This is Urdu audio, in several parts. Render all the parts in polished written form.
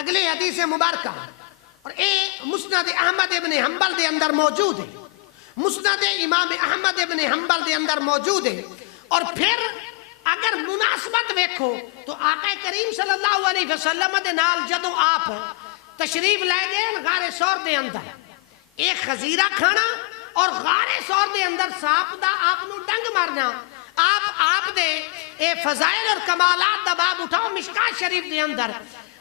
اگلے حدیث مبارکہ اور اے مسند احمد ابن حنبل دے اندر موجود ہے، مسند امام احمد ابن حنبل دے اندر موجود ہے۔ اور پھر اگر مناسبت ویکھو تو آقا کریم صلی اللہ علیہ وسلم دے نال جدوں آپ تشریف لے گئے غار ثور دے اندر ایک خزیرہ کھانا اور غار ثور دے اندر سانپ دا آپ نو ڈنگ مارنا، آپ دے اے فضائل اور کمالات دا باب اٹھاؤ مشکات شریف دے اندر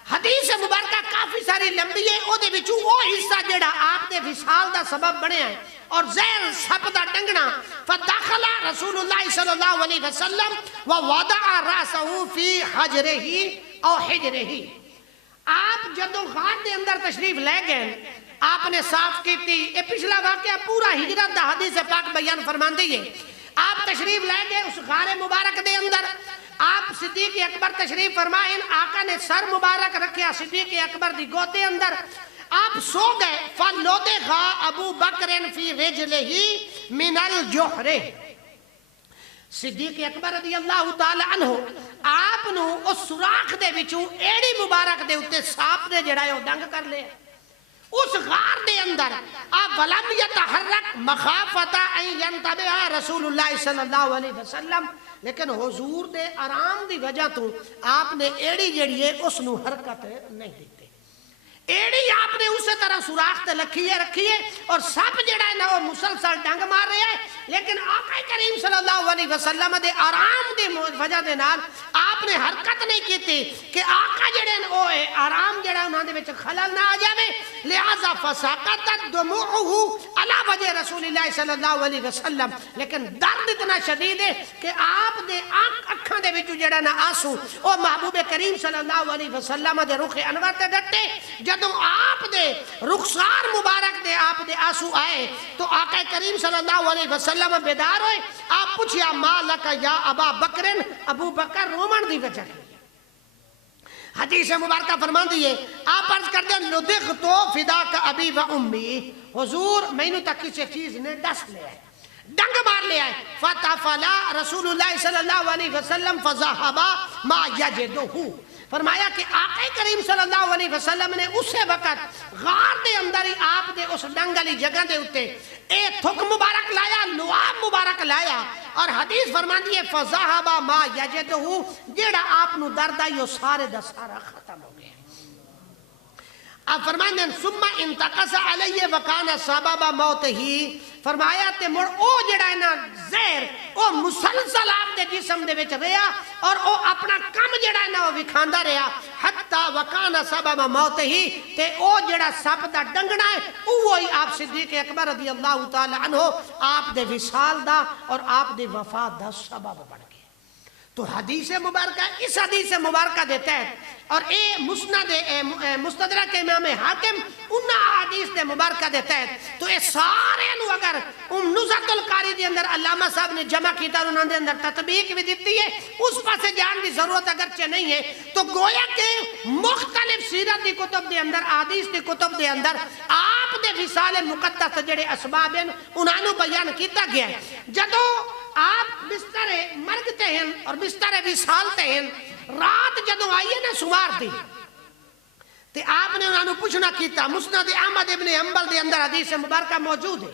حدیث مبارکہ کافی ساری لمبی ہے، او دے وچوں او حصہ جڑا آپ دے وصال دا سبب بنیا ہے اور زہر سپ دا ڈنگنا فدخل رسول اللہ صلی اللہ علیہ وسلم ووضع راسہ فی حجرہ او حجرہ۔ آپ جدو غار دے اندر تشریف لے گئے آپ نے صاف کی تھی، اے پچھلا واقعہ پورا ہجرت دا حدیث پاک بیان فرمان دیئے۔ آپ تشریف لے گئے اس غار مبارک دے اندر، آپ صدیق اکبر تشریف فرمائیں، آقا نے سر مبارک رکھیا صدیق اکبر دی گودے اندر، آپ سو گئے فَلُدِغَ ابو بکر فی رجلہ من الجحر۔ صدیق اکبر رضی اللہ تعالی عنہ آپ نو اس سوراخ دے وچوں ایڑی مبارک دے اتے سانپ نے جڑا ہے ڈنگ کر لیا اس غار دے اندر۔ آپ ولم یتحرک مخافتا ان ینتبع رسول اللہ صلی اللہ علیہ وسلم، لیکن حضور دے آرام دی وجہ تو آپ نے ایڑی جڑی ہے اس نو حرکت نہیں دیتے، ایڑی آپ نے اسی طرح سوراخ تے رکھیے اور سب جڑا ہے نا وہ مسلسل ڈنگ مار رہا ہے، لیکن آقا کریم صلی اللہ علیہ وسلم دے آرام دی وجہ دے نال آپ نے حرکت نہیں کیتی کہ آقا جڑے وہ آرام جڑا انہاں دے وچ خلل نہ آ جاوے، لہذا فسقطت دموعہ علی وجہ رسول اللہ صلی اللہ علیہ وسلم۔ لیکن درد اتنا شدید ہے کہ آپ دے اکھاں دے وچ جڑا نا آنسو او محبوب کریم صلی اللہ علیہ وسلم دے رخ انور تے ڈٹے۔ جدوں آپ دے رخسار مبارک دے آپ دے آنسو آئے تو آقا کریم صلی اللہ علیہ وسلم بیدار ہوئے۔ آپ پوچھیا ما لک یا ابا بکر، ابو بکر رومن دی وجہ کی حدیث مبارکہ فرمان دیئے، آپ عرض کر دیں لدغتو فداک ابی و امی، حضور میں نے تک کسی چیز نے ڈس لیا ہے، ڈنگ مار لیا ہے۔ فتفلا رسول اللہ صلی اللہ علیہ وسلم فذهبا ما یجدہ، فرمایا کہ آقا کریم صلی اللہ علیہ وسلم نے اسے وقت غار دے اندر ہی آپ دے اس ڈنگ علی جگہ دے اتے اے تھک مبارک لایا، لعاب مبارک لایا، اور حدیث فرمان دیئے فَذَهَبَ مَا يَجِدُهُ، جیڑا آپ نو درد آئی وہ سارے دا سارا ختم ہو گیا۔ آپ فرمائیں دیں ثم انتقص علیہ وکانا سبب موت ہی، فرمایا تے مڑ او جڑا ہے نا زہر او مسلسل آپ دے جسم دے وچ رہا اور او اپنا کم جڑا ہے نا وہ وکھاندا رہا حتی وکانا سبب موت ہی، تے او جڑا سب دا ڈنگنا ہے اوہی آپ صدیق اکبر رضی اللہ تعالی عنہ آپ دے وصال دا اور آپ دے وفات دا سبب بن گیا۔ تو حدیث مبارکہ اس حدیث مبارکہ دیتا ہے اور اے مسند مستدرک امام حاکم انہا حدیث دے مبارکہ دیتا ہے، تو اے سارے نو اگر نزہت القاری دے اندر علامہ صاحب نے جمع کیتا اور انہوں نے اندر تطبیق بھی دیتی ہے، اس پاسے جان دی ضرورت اگرچہ نہیں ہے، تو گویا کہ مختلف سیرت دی کتب دے اندر حدیث دی کتب دے اندر آپ دے وصال مقدس جڑے اسباب ہیں انہوں نے بیان کیتا گیا ہے۔ جدو آپ بستر مرگتے ہیں اور بستر وصالتے ہیں، رات جدو آئیے نا سمار دی تے آپ نے انہوں نے پوچھنا کیتا، مسند احمد ابن حنبل دے اندر حدیث مبارکہ موجود ہے،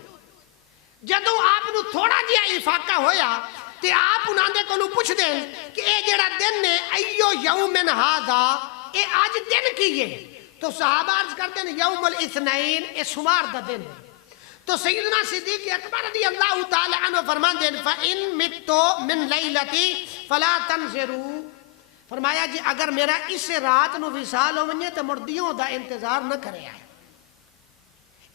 جدو آپ نو تھوڑا جیا افاقہ ہویا تے آپ انہوں نے کو پوچھ دیں کہ اے جڑا دن نے ایو یومن ہادا، اے آج دن کیے، تو صحابہ عرض کرتے ہیں یوم الاثنین، اے سمار دا دن ہے۔ تو سیدنا صدیق اکبر رضی اللہ تعالی عنہ فرمان دیں فَإِن مِتُّ مِن لَيْلَتِي فَلَا تَنْظِرُوا، فرمایا جی اگر میرا اس رات نو وصال ہو منجے تو مردیوں دا انتظار نہ کرے آئے،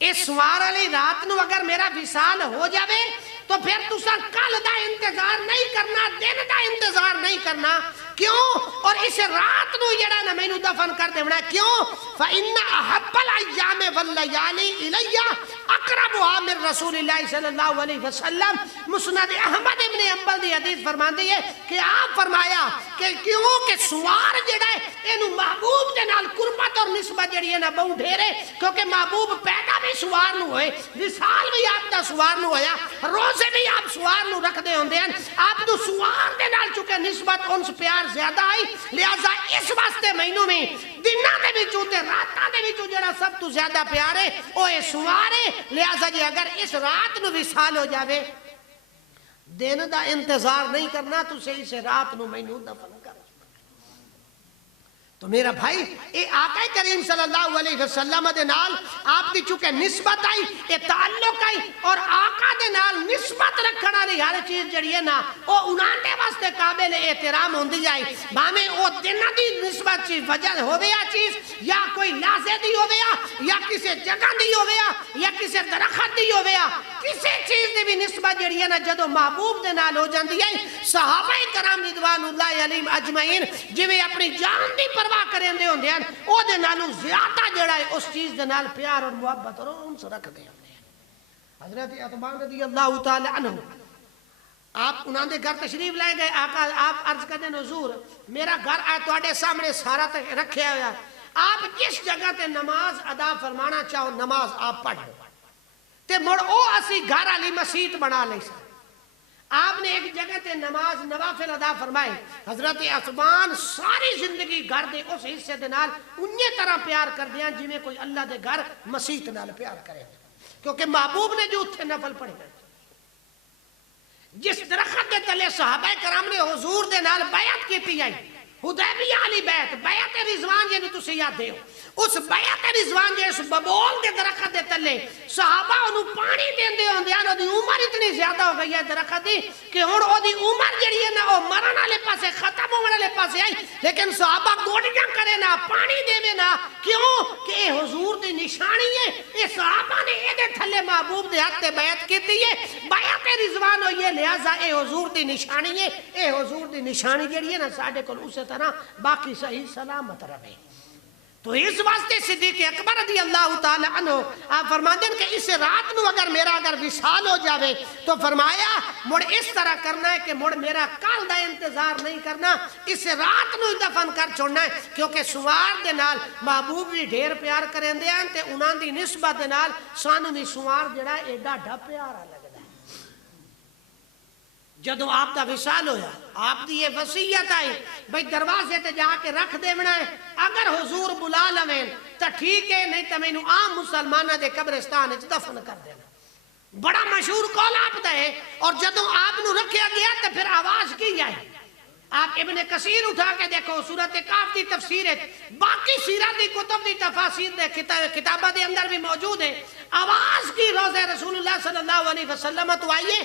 اس وار علی رات نو اگر میرا وصال ہو جاوے تو پھر تُسا کل دا انتظار نہیں کرنا، دن دا انتظار نہیں کرنا، کیوں؟ اور اس رات نو جڑا نا میں نو دفن کر دے بنا، کیوں؟ فَإِنَّ أَحَبَّ الْأَيَّامِ وَاللَّيَالِي إِلَيَّ اقربها من رسول اللہ صلی اللہ علیہ وسلم۔ مسند احمد ابن حنبل دی حدیث فرمان دی ہے کہ آپ فرمایا کہ کیوں کہ سوار جڑا ہے اینو محبوب دے نال قربت اور نسبت جڑی ہے نا بہت ڈھیرے، کیونکہ محبوب پیدا بھی سوار نو ہوئے، وصال بھی آپ دا سوار نو ہویا، روزے بھی آپ سوار نو رکھ دے ہوندے ہیں، آپ دو سوار دے نال چکے نسبت انس پیار زیادہ آئی، لہذا اس واسطے مہینوں میں دنہ دے بھی چوتے میرا سب تو زیادہ پیار ہے وہ اے سوار ہے، لہذا جی اگر اس رات نو وصال ہو جاوے دن دا انتظار نہیں کرنا، تو صحیح سے رات نو مینوں دفن کر۔ تو میرا بھائی اے آقا کریم صلی اللہ علیہ وسلم دے نال آپ دی چونکہ نسبت آئی، اے تعلق آئی، اور آقا دے نال نسبت رکھنا نہیں ہر چیز جڑی ہے نا وہ انہاں دے واسطے قابل احترام ہوندی آئی، بھاویں او دن دی نسبت چی وجہ ہویا چیز یا کوئی لازے دی ہویا یا کسی جگہ دی ہویا یا کسی درخت دی ہویا، کسی چیز دی بھی نسبت جڑی ہے نا جدو محبوب دے نال ہو جاندی ہے، صحابہ کرام رضوان اللہ علیہم اجمعین جویں اپنی جان دی پرواہ کریں دے ہوندے ہیں او دے نالوں زیادہ جڑا ہے اس چیز دے نال پیار اور محبت اور انس رکھ دے ہوندے ہیں۔ حضرت عثمان رضی اللہ تعالی عنہ آپ انہاں دے گھر تشریف لے گئے، آقا آپ عرض کردے حضور میرا گھر آئے تواڈے سامنے سارا رکھیا ہوا، آپ جس جگہ تے نماز ادا فرمانا چاہو نماز آپ پڑھ لو تے مڑ او اسی گھر والی مسجد بنا لے سا۔ آپ نے ایک جگہ تے نماز نوافل ادا فرمائے، حضرت عثمان ساری زندگی گھر دے اس حصے دے نال انہی طرح پیار کر دیا جویں کوئی اللہ دے گھر مسجد نال پیار کرے، کیونکہ محبوب نے جو اتھے نفل پڑھے۔ جس درخت دے تلے صحابہ کرام نے حضور دے نال بیعت کیتی آئی، حدیبیہ والی بیعت رضوان جنہیں تسی یاد دے ہو، اس بیعت رضوان جے اس ببول دے درخت دے تلے صحابہ انہوں پانی دین دے ہوندے ہیں، دی عمر اتنی زیادہ ہو گئی ہے درخت دی کہ ہن او دی عمر جڑی ہے نا او مرن والے پاسے ختم ہونے والے پاسے آئی، لیکن صحابہ گوڑیاں کرے نا پانی دے نا، کیوں کہ اے حضور دی نشانی ہے، اے صحابہ نے اے دے تھلے محبوب دے ہاتھ تے بیعت کیتی ہے، بیعت رضوان ہوئی ہے، لہذا اے حضور دی نشانی ہے، اے حضور دی نشانی جڑی ہے نا ساڈے کول اسے طرح باقی صحیح سلامت رہے۔ تو اس واسطے صدیق اکبر رضی اللہ تعالی عنہ آپ فرماتے ہیں کہ اس رات نو اگر وصال ہو جاوے تو فرمایا مڑ اس طرح کرنا ہے کہ مڑ میرا کل دا انتظار نہیں کرنا، اس رات نو دفن کر چھوڑنا ہے، کیونکہ سوار دے نال محبوب بھی ڈھیر پیار کریں دے ہیں تے انہاں دی نسبت دے نال سانو دی سوار جڑا ایڈا ڈھا پیارا لگدا ہے۔ جدو آپ دا وصال ہویا آپ دی یہ وصیت آئی بھئی دروازے تے جا کے رکھ دیونا ہے، اگر حضور بلا لویں تا ٹھیک ہے، نہیں تا مینوں عام مسلمانہ دے قبرستان وچ دفن کر دینا۔ بڑا مشہور قول آپ دا ہے، اور جدو آپ نو رکھیا گیا تے پھر آواز کی آئی۔ آپ ابن کثیر اٹھا کے دیکھو سورۃ کاف دی تفسیر ہے، باقی سیرت دی کتب دی تفاسیر دے کتابہ دے اندر بھی موجود ہے، آواز کی روزہ رسول اللہ صلی اللہ علیہ وسلم تو آئیے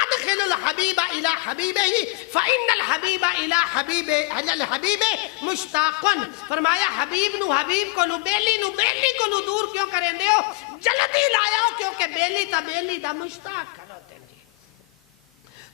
ادخل الحبیب الى حبیبہ فإن الحبیب الى الحبیب مشتاق، فرمایا حبیب نو حبیب کو نو بیلی کو نو دور کیوں کریں دے ہو، جلدی لایا ہو کیونکہ بیلی تا بیلی دا مشتاق کھڑوتے ہیں۔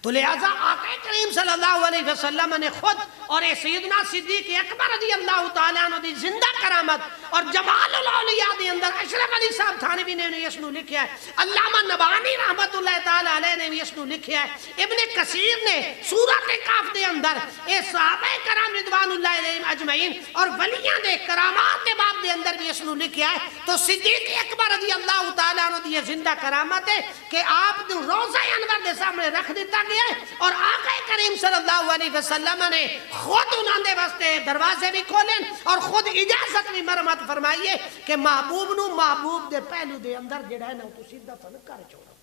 تو لہذا آقا کریم صلی اللہ علیہ وسلم نے خود اور سیدنا صدیق اکبر رضی اللہ تعالیٰ عنہ دی زندہ کرامت اور جمال الاولیاء دی اندر اشرف علی صاحب تھانوی نے اس نو لکھیا ہے، علامہ نبانی رحمت اللہ تعالیٰ علیہ نے اس نو لکھیا ہے، ابن کثیر نے سورۃ کاف دے اندر اے صحابہ کرام رضوان اللہ علیہم اجمعین اور ولیاں دے کرامات دے باب دے اندر بھی اس نو لکھیا ہے۔ تو صدیق اکبر رضی اللہ تعالیٰ عنہ دی زندہ کرامت ہے کہ آپ نے روضہ انور دے سامنے رکھ دیتا گیا ہے، اور آقا کریم صلی اللہ علیہ وسلم نے خود انہوں نے واسطے دروازے بھی کھولیں اور خود اجازت بھی مرمت فرمائیے کہ محبوب نو محبوب دے پہلو دے اندر جڑا ہے نا تسی دفن کر چھوڑو۔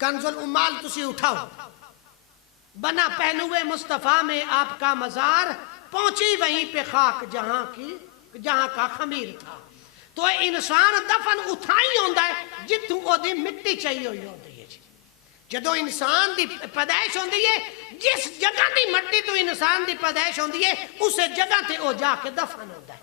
کنز الامال تسی اٹھاؤ، بنا پہلوے مصطفیٰ میں آپ کا مزار، پہنچی وہیں پہ خاک جہاں کا خمیر تھا۔ تو انسان دفن اٹھائی ہوندہ ہے جتوں او دی مٹی چاہیے ہوئی ہوندی ہے۔ جدو انسان دی پیدائش ہوندی ہے جس جگہ دی مٹی تو انسان دی پیدائش ہوندی ہے اسے جگہ تے او جا کے دفن ہوتا ہے۔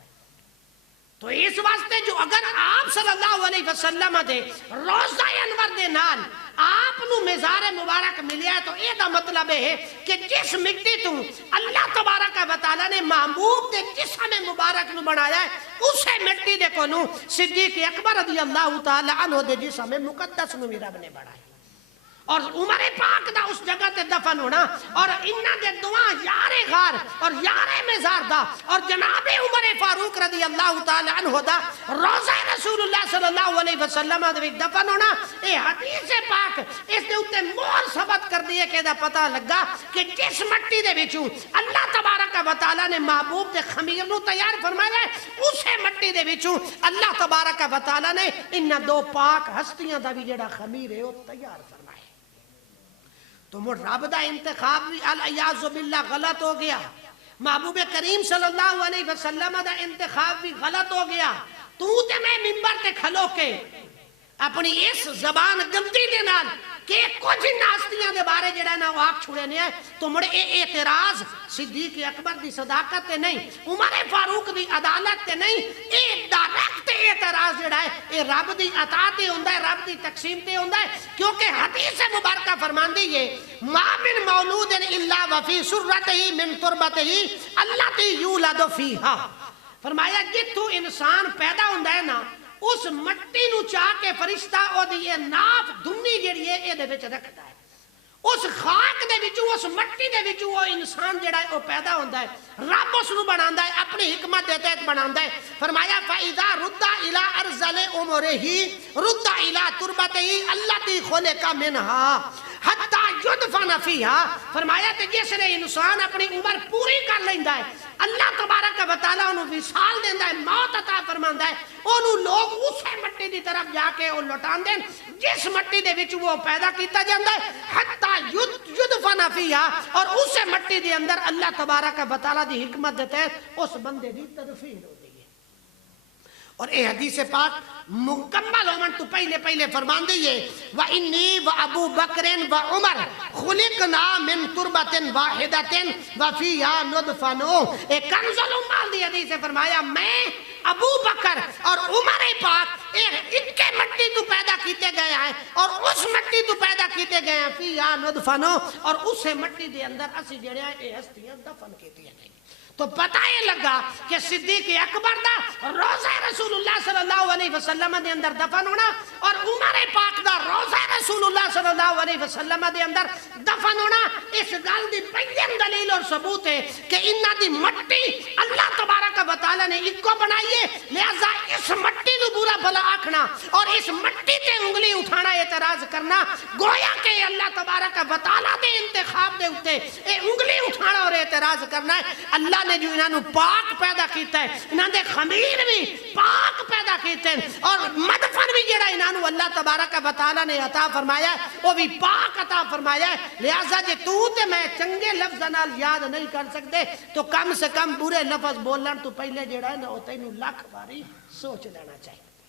تو اس واسطے جو اگر آپ صلی اللہ علیہ وسلم دے روضہ انور دے نال آپ نو مزار مبارک ملیا ہے، تو یہ دا مطلب ہے کہ جس مٹی تو اللہ تبارک و تعالیٰ نے محبوب دے جسم مبارک نو بنایا ہے اسے مٹی دے کو نو صدیق اکبر رضی اللہ تعالیٰ عنہ دے جسم مقدس نو بھی رب نے بنایا، اور عمر پاک دا اس جگہ تے دفن ہونا، اور انہاں دے دعا یار غار اور یار مزار دا اور جناب عمر فاروق رضی اللہ تعالی عنہ دا روضہ رسول اللہ صلی اللہ علیہ وسلم دے دفن ہونا، اے حدیث پاک اس دے اوتے مہر ثبت کر دی ہے کہ دا پتہ لگا کہ جس مٹی دے وچوں اللہ تبارک و تعالی نے محبوب دے خمیر نو تیار فرمایا ہے اسے مٹی مٹی دے وچوں اللہ تبارک و تعالی نے انہاں دو پاک ہستیاں دا بھی جڑا خمیر ہے وہ تیار فرمایا۔ تو مڑ رب دا انتخاب بھی الیاذ باللہ غلط ہو گیا، محبوب کریم صلی اللہ علیہ وسلم دا انتخاب بھی غلط ہو گیا۔ تو تے میں منبر تے کھلو کے اپنی اس زبان گلتی دے نال کہ کچھ ناستیاں دے بارے جڑا نا وہ آگ چھوڑے نہیں ہے، تو مڑے اے اعتراض صدیق اکبر دی صداقت تے نہیں، عمر فاروق دی عدالت تے نہیں، اے ڈائریکٹ اعتراض جڑا ہے اے رب دی عطا تے ہوندا ہے، رب دی تقسیم تے ہوندا ہے، کیونکہ حدیث مبارکہ فرماندی ہے ما من مولود الا وفی سرتہ من تربتہ التی یولد فیہا، فرمایا جتھوں انسان پیدا ہوندا ہے نا اس مٹی نو چاہ کے فرشتہ او دی یہ ناف دنی جڑی ہے اے دے وچ رکھدا ہے، اس خاک دے وچوں اس مٹی دے وچوں وہ انسان جڑا ہے وہ پیدا ہوندا ہے، رب اس نو بناندا ہے، اپنی حکمت دے تحت بناندا ہے۔ فرمایا فاذا رد الى ارذل امره رد الى تربته التي خلق منها حتی یدفن فیہا، فرمایا کہ جس نے انسان اپنی عمر پوری کر لیندا ہے اللہ تبارک و تعالیٰ انہوں وصال دیندا ہے، موت عطا فرماندا ہے، انہوں لوگ اسے مٹی دی طرف جا کے وہ لٹان دیں جس مٹی دے وچ وہ پیدا کیتا جاندا ہے، حتی یدفن فیہا، اور اسے مٹی دے اندر اللہ تبارک و تعالیٰ دی حکمت دے تحت اس بندے دی تدفین ہو گئی ہے۔ اور اے حدیث پاک مکمل ہومن تو پہلے فرمان دیئے وَإِنِّي وَأَبُو بَكْرٍ وَعُمَرٍ خُلِقْنَا مِن تُرْبَةٍ وَاحِدَةٍ وَفِيهَا نُطْفَةٌ، ایک کنز الامال دی حدیث فرمایا میں ابو بکر اور عمر پاک ایک مٹی تو پیدا کیتے گئے ہیں اور اس مٹی تو پیدا کیتے گئے ہیں فِيهَا نُطْفَةٌ، اور اسے مٹی دے اندر اسی جڑے ہیں اے ہستیاں دفن کیتی ہیں۔ تو پتہ یہ لگا کہ صدیق اکبر دا روزہ رسول اللہ صلی اللہ علیہ وسلم دے اندر دفن ہونا اور عمر پاک دا روزہ رسول اللہ صلی اللہ علیہ وسلم دے اندر دفن ہونا، اس گل دی پہلی دلیل اور ثبوت ہے کہ انہاں دی مٹی اللہ تبارک و تعالی نے ایک کو بنائی ہے، لہذا اس مٹی نو برا بھلا آکھنا اور اس مٹی تے انگلی اٹھانا اعتراض کرنا گویا کہ اللہ تبارک و تعالی دے انتخاب دے اوتے اے انگلی اٹھانا اور اعتراض کرنا ہے۔ اللہ نے جو انہوں پاک پیدا کیتا ہے، انہوں نے خمیر بھی پاک پیدا کیتے ہیں اور مدفن بھی جڑا انہوں اللہ تبارک و تعالی نے عطا فرمایا ہے وہ بھی پاک عطا فرمایا ہے، لہذا جے تو تے میں چنگے لفظ نال یاد نہیں کر سکتے تو کم سے کم برے لفظ بولن تو پہلے جڑا ہے نا وہ تینوں لاکھ باری سوچ لینا چاہیے۔